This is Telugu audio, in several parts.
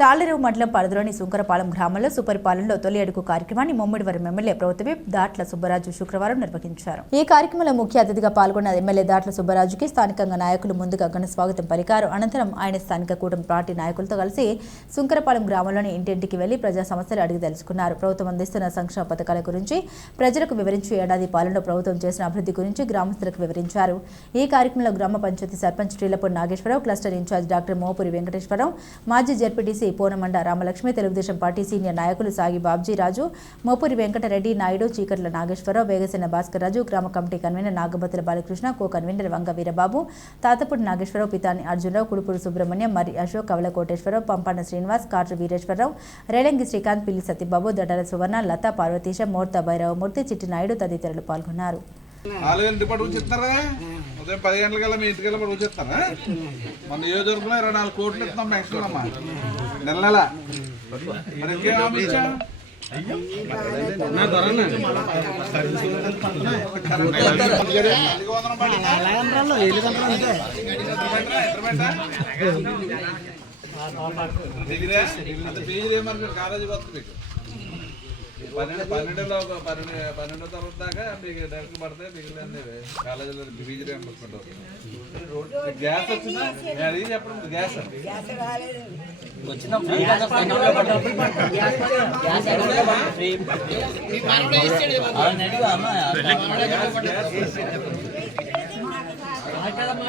తాళ్ళరేవు మండలం పరిధిలోని సుంకరపాలెం గ్రామంలో సుపరిపాలనలో తొలి అడుగు కార్యక్రమాన్ని ముమ్మిడివరం ఎమ్మెల్యే ప్రభుత్వ దాట్ల సుబ్బరాజు శుక్రవారం నిర్వహించారు. ఈ కార్యక్రమంలో ముఖ్య అతిథిగా పాల్గొన్న ఎమ్మెల్యే దాట్ల సుబ్బరాజుకి స్థానికంగా నాయకులు ముందుగా ఘన స్వాగతం పలికారు. అనంతరం ఆయన స్థానిక కూటమి పార్టీ నాయకులతో కలిసి సుంకరపాలెం గ్రామంలోని ఇంటింటికి వెళ్ళి ప్రజా సమస్యలు అడిగి తెలుసుకున్నారు. ప్రభుత్వం అందిస్తున్న సంక్షేమ పథకాల గురించి ప్రజలకు వివరించి ఏడాది పాలనలో ప్రభుత్వం చేసిన అభివృద్ధి గురించి గ్రామస్తులకు వివరించారు. ఈ కార్యక్రమంలో గ్రామ panchayat sarpanch Srilapudi Nageswararao cluster incharge doctor Mopuri Venkateswararao మాజీ ZPTC Ponamanda Ramalakshmi Telugudesam party senior నాయకులు సాగి బాబ్జీ రాజు మోపురి వెంకటరెడ్డి నాయుడు చీకట్ల నాగేశ్వరరావు వేగసేన భాస్కర్ రాజు గ్రామ committee convener Nagabathula Balakrishna co convener Vanga Veerababu Tatapudi Nageswararao Pithani Arjunarao Kudupudi Subrahmanyam మరి అశోక్ కవల కోటేశ్వరరావు పంపాన శ్రీనివాస్ కాట్రు వీరేశ్వరరావు రేలంగి శ్రీకాంత్ పిల్లి సత్యబాబు దడల సువర్ణ లతా పార్వతీశ మూర్త భైరవమూర్తి చిట్టి నాయుడు తదితరులు పాల్గొన్నారు. నాలుగు గంటల పాటు వచ్చేస్తారా ఉదయం పది గంటలకల్లా మీ ఇంటికి వెళ్ళి వచ్చేస్తారా మన నియోజకవర్గంలో ఇరవై నాలుగు కోట్లు ఇస్తున్నాం పెన్షన్ అమ్మా నెల నెల మరి ఇంకేం హామీ ఇచ్చా డిగ్రీ అంత పేజీలు ఏమనుకో కాలేజీ వస్తుంది మీకు పన్నెండు పన్నెండులో ఒక పన్నెండు పన్నెండో తరగతి దాకా మీకు డైరెక్ట్ పడితే మిగిలిన కాలేజీలో ఫీజు రియంబర్స్మెంట్ అవుతుంది గ్యాస్ వచ్చిందా నేను అడిగి చెప్పడం గ్యాస్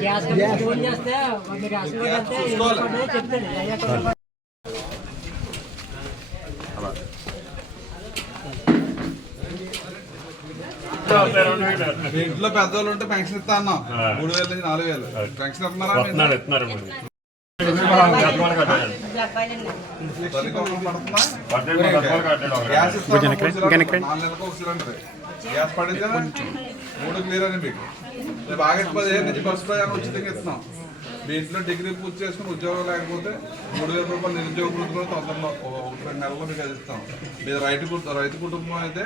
గ్యాస్ ఫోన్ చేస్తే మీరు హాస్పిటల్ చెప్తాను మీ ఇంట్లో పెద్దవాళ్ళు ఉంటే పెన్షన్ ఇస్తా అన్నాం. మూడు వేల నుంచి నాలుగు వేలు. పెన్షన్ ఇస్తున్నారా మరి. పడుతుందా కట్టాడు ఒకడు. గ్యాస్ నాలుగు నెలలకు ఒక సిలిండర్ గ్యాస్ పడిందా మూడు క్లియర్ అని మీకు. రేపు ఆగస్టు పదిహేను నుంచి బస్సు ప్రయాణం ఉచితంగా ఇస్తున్నాం. మీ ఇంట్లో డిగ్రీ పూర్తి చేసుకుని ఉద్యోగం లేకపోతే మూడు వేల రూపాయలు నిరుద్యోగ వృత్తి కూడా తొందరలో ఒక రెండు నెలల్లో మీకు అది ఇస్తాం. మీరు రైతు కు- రైతు కుటుంబం అయితే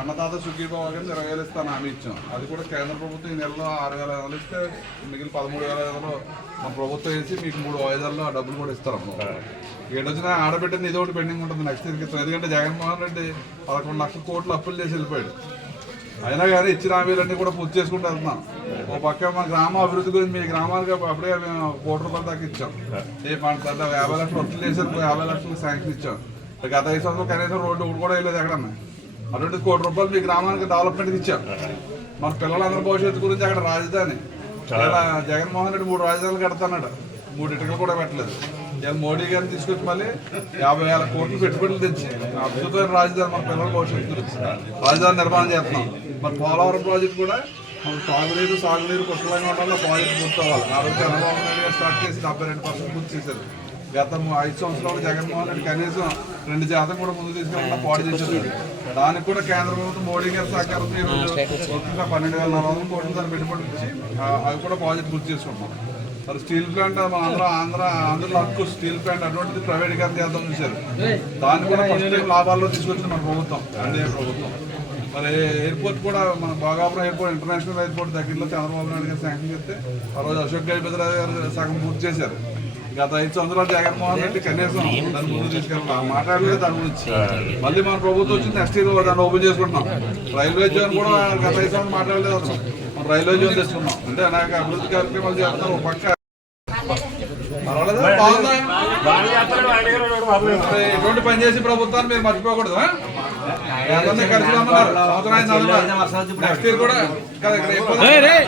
అన్నదాత సుఖీభావ కింద ఇరవై వేలు ఇస్తాను హామీ ఇచ్చాం. అది కూడా కేంద్ర ప్రభుత్వం ఈ నెలలో ఆరు వేల ఐదు వందలు ఇస్తే మిగిలిన పదమూడు వేల ఐదు మన ప్రభుత్వం వేసి మీకు మూడు వాయిదాల్లో ఆ డబ్బులు కూడా ఇస్తారు ఏడొచ్చిన ఆడబిడ్డని ఇది ఒకటి పెండింగ్ ఉంటుంది నెక్స్ట్ ఇయర్కి ఇస్తాం. ఎందుకంటే జగన్మోహన్ రెడ్డి పదకొండు లక్షల కోట్లు అప్పులు చేసి వెళ్ళిపోయాడు. అయినా కానీ ఇచ్చిన హామీలన్నీ కూడా పూర్తి చేసుకుంటూ వెళ్తున్నాం. ఓ పక్క మన గ్రామ అభివృద్ధి గురించి మీ గ్రామానికి అప్పుడే మేము కోటి రూపాయల దాకా ఇచ్చాం. ఏ పంట యాభై లక్షలు వర్కులు చేశారు యాభై లక్షలు శాంక్షన్ ఇచ్చాం. గత ఐదు సంవత్సరాలు కనీసం రోడ్డు కూడా వెళ్ళలేదు ఎక్కడన్నా. అటువంటి కోటి రూపాయలు మీ గ్రామానికి డెవలప్మెంట్కి ఇచ్చాం. మన పిల్లలందరి భవిష్యత్తు గురించి అక్కడ రాజధాని. ఇలా జగన్మోహన్ రెడ్డి మూడు రాజధానులు కడతాన్నాడు. మూడు ఇటుకలు కూడా పెట్టలేదు. ఇలా మోడీ గారిని తీసుకొచ్చి మళ్ళీ యాభై వేల కోట్లు పెట్టుబడులు తెచ్చి అద్భుతమైన రాజధాని మన పిల్లల భవిష్యత్తు గురించి రాజధాని నిర్మాణం చేస్తున్నాం. మన పోలవరం ప్రాజెక్ట్ కూడా మన తాగునీరు సాగునీరు పుష్కలంగా ఉండాలి ప్రాజెక్ట్ పూర్తి అవ్వాలి ఆ రోజు చంద్రబాబు నాయుడు గారు స్టార్ట్ చేసి డెబ్బై రెండు పర్సెంట్ పూర్తి చేశారు. గత ఐదు సంవత్సరాలు జగన్మోహన్ రెడ్డి కనీసం రెండు శాతం కూడా ముందు తీసుకెళ్ళకుండా పాడు చేశారు. దానికి కూడా కేంద్ర ప్రభుత్వం మోడీ గారి సహకారంతో ఈరోజు పూర్తిగా పన్నెండు వేల నాలుగు వందల కోట్ల దాన్ని పెట్టుబడి ఇచ్చి అవి కూడా ప్రాజెక్ట్ పూర్తి చేసుకుంటున్నాం. మరి స్టీల్ ప్లాంట్ మన ఆంధ్ర ఆంధ్ర ఆంధ్రలో హక్కు స్టీల్ ప్లాంట్ అటువంటిది ప్రైవేటీకరణ చేద్దాం చూశారు. దాన్ని కూడా ఫస్ట్ లాభాల్లో తీసుకొచ్చింది మన ప్రభుత్వం ఎన్డీఏ ప్రభుత్వం. మరి ఎయిర్పోర్ట్ కూడా మన భోగాపురం ఎయిర్పోర్ట్ ఇంటర్నేషనల్ ఎయిర్పోర్ట్ దగ్గరలో చంద్రబాబు నాయుడు గారు శాంక్షన్ చేస్తే ఆ రోజు అశోక్ గజపతిరాజు గారు సగం పూర్తి చేశారు. గత ఐదు సంవత్సరాలు జగన్మోహన్ రెడ్డి కనీసం దాని ముందు తీసుకెళ్ళాం మాట్లాడలేదు దాని గురించి. మళ్ళీ మన ప్రభుత్వం వచ్చింది నెక్స్ట్ ఇయర్ దాన్ని ఓపెన్ చేసుకుంటున్నాం. రైల్వే జోన్ కూడా గత ఐదు సంవత్సరాలు మాట్లాడలేదు అసలు. మనం రైల్వే జోన్ తెచ్చుకున్నాం అంటే అనేక అభివృద్ధి కార్యక్రమాలు చేస్తున్నాం ఒక పక్క. ఎటువంటి పని చేసి ప్రభుత్వాన్ని మీరు మర్చిపోకూడదు ఏం?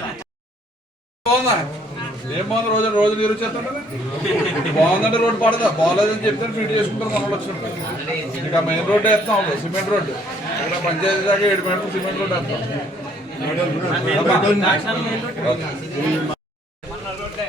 బాగుందా? రోజు రోజు నీరు వచ్చేస్తుంటారు బాగుందంటే రోడ్డు పడదా? బాగోలేదని చెప్తే ఫిట్ చేసుకుంటారు మన వచ్చి ఇక మెయిన్ రోడ్డు వేస్తాం సిమెంట్ రోడ్డు. ఇక్కడ పంచాయతీ దాకా ఏడు మీటర్లు సిమెంట్ రోడ్డు వేస్తాం ఫుల్గా తప్పడానికి మీరు మరి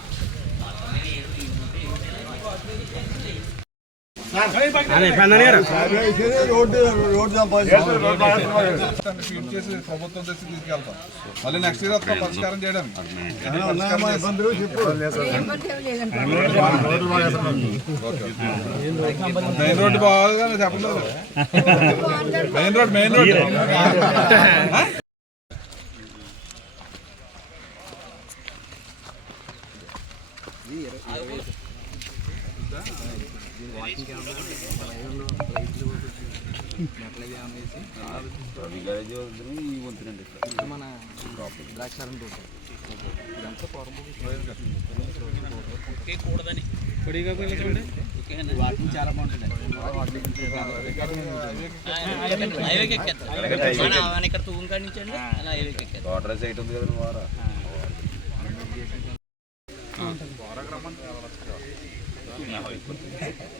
ప్రభుత్వం తెచ్చి తీసుకెళ్తాం మళ్ళీ నెక్స్ట్ ఇయర్ వస్తాం పరిష్కారం చేస్తాం. మెయిన్ రోడ్డు కానీ చెప్పలేదు మెయిన్ రోడ్ మెయిన్ రోడ్ ఇక్కడ తూము కాడించండి అలా హైవేకి ఎక్కేది ఓకే పిల్లలు కనపట్లేదు కదా సైట్ ఉందన్నారు కాబట్టి పిల్లలు జాగ్రత్త చూడండి మరి. భోజనం పెడతారు బాగా మీకు చాక్లెట్లు ఇవ్వట్లేదంటండి ఏబిసిడి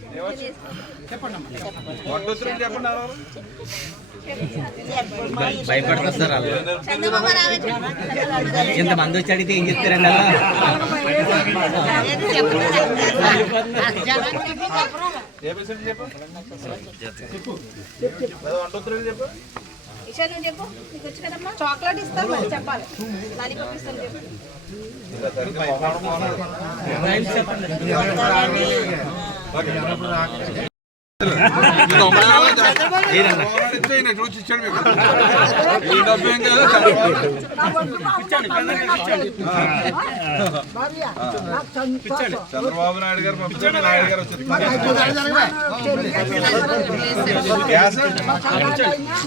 భయపడతారు సార్ వాళ్ళు ఇంతమంది వచ్చి అడిగితే ఏం చెప్తారండి చెప్పు చెప్పు నీకు వచ్చు కదమ్మా చాక్లెట్ ఇస్తాను మరి చెప్పాలి లాలీపాప్ ఇస్తాను చెప్పు ఇచ్చాడు చంద్రబాబు నాయుడు గారు నాయుడు గారు వచ్చారు గ్యాస్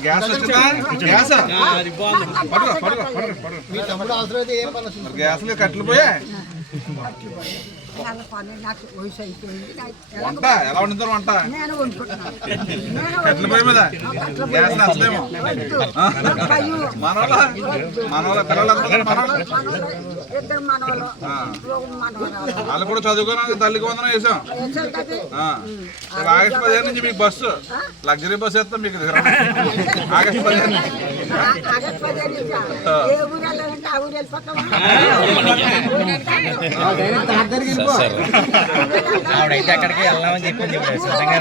గ్యాస్ వచ్చిందా గ్యాస్ పడుకో పడుకో పడుకో గ్యాస్లో కట్టెలు పోయా వంట ఎలా వండుతారు వంట? కట్టెల పొయ్యి మీద? గ్యాస్ నచ్చలేమో మనోళ్ళ? మనోళ్ళ పిల్లలందరూ మనోళ్ళ. వాళ్ళు కూడా చదువుకున్నాక తల్లికి వందనం వేసాం ఆగస్టు పదిహేను నుంచి మీకు బస్సు. లగ్జరీ బస్సు వేస్తాం మీకు ఆగస్టు పదిహేను నుంచి. ఆవిడైతే అక్కడికి వెళ్దామని చెప్పింది ఇప్పుడు సిద్ధంగా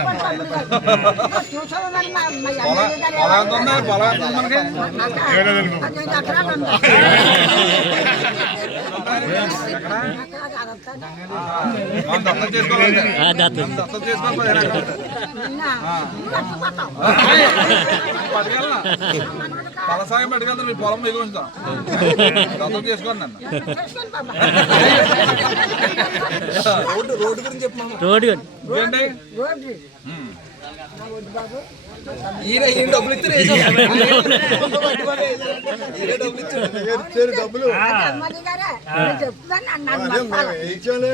పలసాయం పొలం మీ పొలం మీకు ఉంది దత్తం చేసుకోండి నన్ను రోడ్డు పదిహేను ఎకరాలు.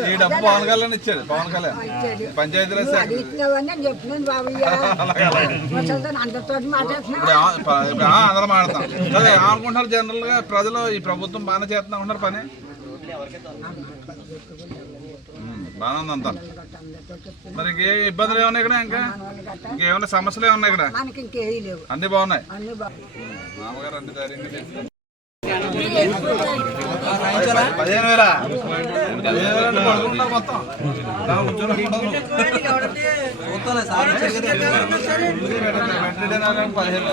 ఈ డబ్బు పవన్ కళ్యాణ్ ఇచ్చాడు పవన్ కళ్యాణ్. పంచాయతీరాజ్ అందరం ఆడతాం. అదే ఏమనుకుంటారు జనరల్గా ప్రజలు ఈ ప్రభుత్వం బాగానే చేస్తున్నా ఉన్నారు పని? ఉంది అంతా మరి ఇంకే ఇబ్బందులు ఏమన్నా ఇక్కడ ఇంకా? ఇంకేమైనా సమస్యలు ఏమన్నా ఇక్కడ? మనకి ఇంకేమీ లేవు. అన్ని బాగున్నాయి. మామగారు ధైర్యంగా చేస్తారు. పదిహేను వేల. పదిహేను వేల అంటే పడుకుంటున్నారు మొత్తం. పదిహేను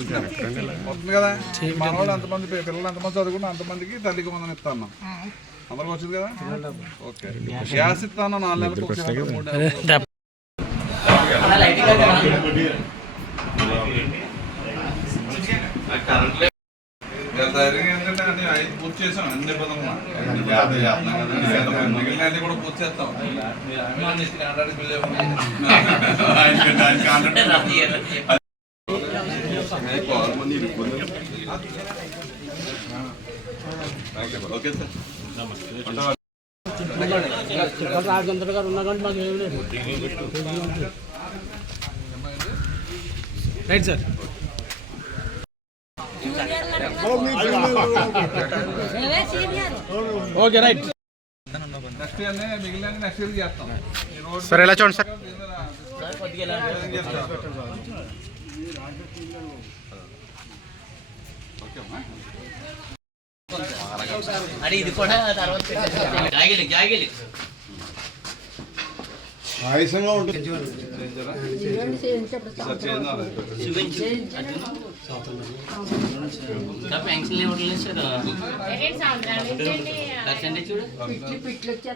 వస్తుంది కదా మన వాళ్ళు ఎంతమంది పి- పిల్లలు ఎంతమంది చదువుకున్నా అంతమందికి తల్లికి వందనం ఇస్తాను అందరికి వచ్చింది కదా ఓకే గ్యాస్ ఇస్తాను నాలుగు నెలలకు ఒకసారి, మూడు నెలలకు ఇలా ధైర్యంగా ఏంటంటే అన్ని ఐదు పూర్తి చేసాం అన్ని ఇబ్బందులు ఉన్నా. జాగ్రత్త చేస్తున్నాం కదా. మిగిలిన అన్ని కూడా పూర్తి చేస్తాం కాంట్రాక్ట్ ఆయనకి- ఆయన కాంట్రాక్ట్ ఓకే సార్. రాజేంద్ర గారు ఉన్నా కానీ మాకు ఏం లేదు right sir. Okay right sir ఎలా చూడండి సార్? అరే ఇది కూడా తర్వాత జాగిలి జాగిలి చూపించు ఇంకా పెన్షన్ ఇవ్వట్లేదు సార్ పర్సెంటేజ్ చూడు.